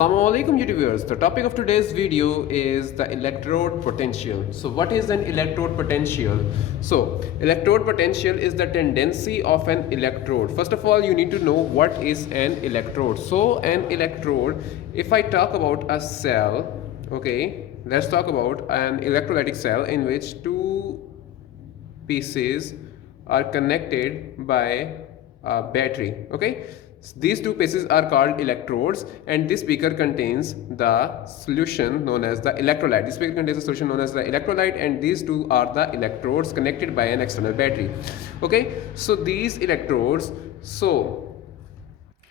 Assalamualaikum YouTube viewers. The topic of today's video is the electrode potential. So what is an electrode potential? So electrode potential is the tendency of an electrode. First of all, you need to know what is an electrode. So an electrode, if I talk about a cell, okay, let's talk about an electrolytic cell in which two pieces are connected by a battery. Okay, these two pieces are called electrodes, and this beaker contains the solution known as the electrolyte. This beaker contains a solution known as the electrolyte, and these two are the electrodes connected by an external battery. Okay, so these electrodes,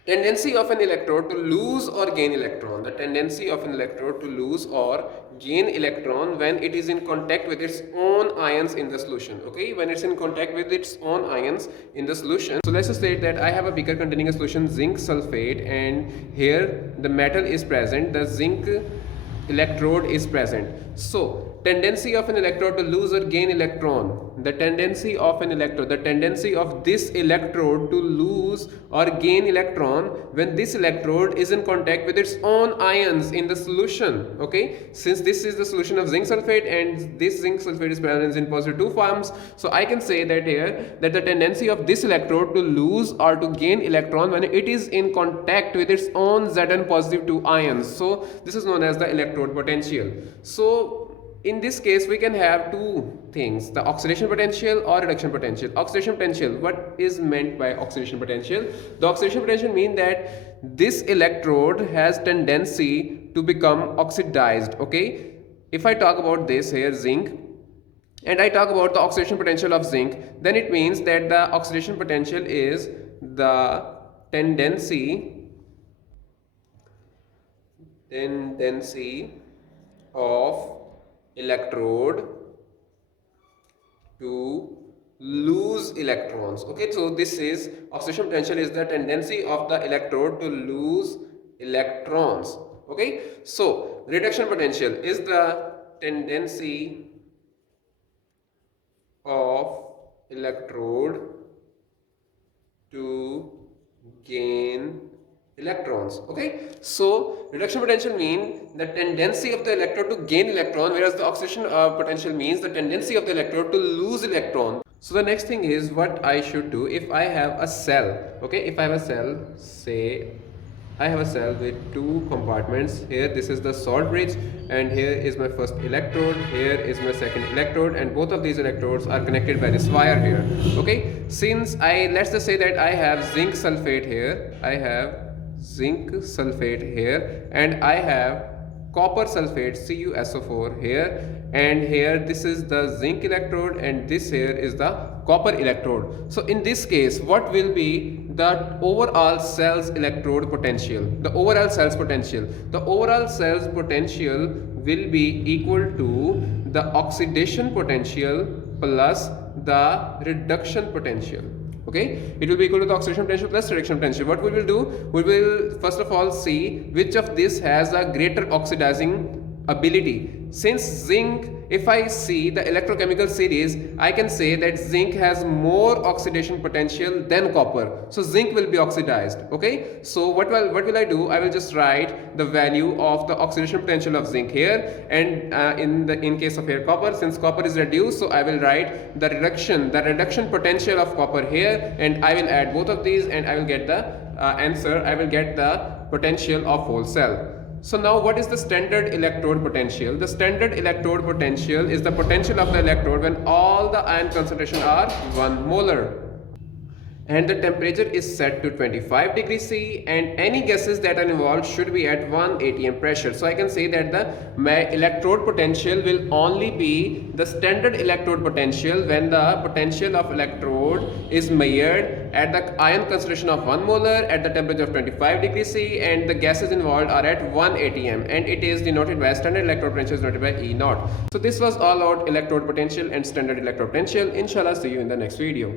tendency of an electrode to lose or gain electron. The tendency of an electrode to lose or gain electron when it is in contact with its own ions in the solution. Okay, when it's in contact with its own ions in the solution. So let's just say that I have a beaker containing a solution zinc sulfate, and here the metal is present, the zinc electrode is present. So tendency of an electrode to lose or gain electron, the tendency of an electrode, the tendency of this electrode to lose or gain electron when this electrode is in contact with its own ions in the solution. Okay, since this is the solution of zinc sulfate and this zinc sulfate is present in positive 2 forms, so I can say that here that the tendency of this electrode to lose or to gain electron when it is in contact with its own Zn positive 2 ions. So this is known as the electrode potential. So in this case we can have two things, the oxidation potential or reduction potential. Oxidation potential, what is meant by oxidation potential? The oxidation potential means that this electrode has tendency to become oxidized. Okay, if I talk about this here zinc and I talk about the oxidation potential of zinc, then it means that the oxidation potential is the tendency of electrode to lose electrons. Okay, so this is oxidation potential is the tendency of the electrode to lose electrons. Okay, so reduction potential is the tendency of electrode to gain electrons. Okay, so reduction potential means the tendency of the electrode to gain electron, whereas the oxidation potential means the tendency of the electrode to lose electron. So the next thing is what I should do if I have a cell. Okay, if I have a cell, say I have a cell with two compartments. Here this is the salt bridge, and here is my first electrode, here is my second electrode, and both of these electrodes are connected by this wire here. Okay, since let's just say that I have zinc sulfate here, I have zinc sulfate here, and I have copper sulfate CuSO4 here, and here this is the zinc electrode and this here is the copper electrode. So in this case what will be the overall cell's electrode potential? The overall cell's potential will be equal to the oxidation potential plus the reduction potential. Okay, it will be equal to the oxidation potential plus reduction potential. What we will do, we will first of all see which of this has a greater oxidizing ability. Since zinc, if I see the electrochemical series, I can say that zinc has more oxidation potential than copper, so zinc will be oxidized. Okay, so what will I do? I will just write the value of the oxidation potential of zinc here, and in case of here copper, since copper is reduced, so I will write the reduction potential of copper here, and I will add both of these and I will get the answer. I will get the potential of whole cell. So now what is the standard electrode potential? The standard electrode potential is the potential of the electrode when all the ion concentration are 1 molar. And the temperature is set to 25 degrees C, and any gases that are involved should be at 1 atm pressure. So I can say that my electrode potential will only be the standard electrode potential when the potential of electrode is measured at the ion concentration of 1 molar at the temperature of 25 degrees C, and the gases involved are at 1 atm, and it is denoted by standard electrode potential is denoted by E0. So this was all about electrode potential and standard electrode potential. Inshallah, see you in the next video.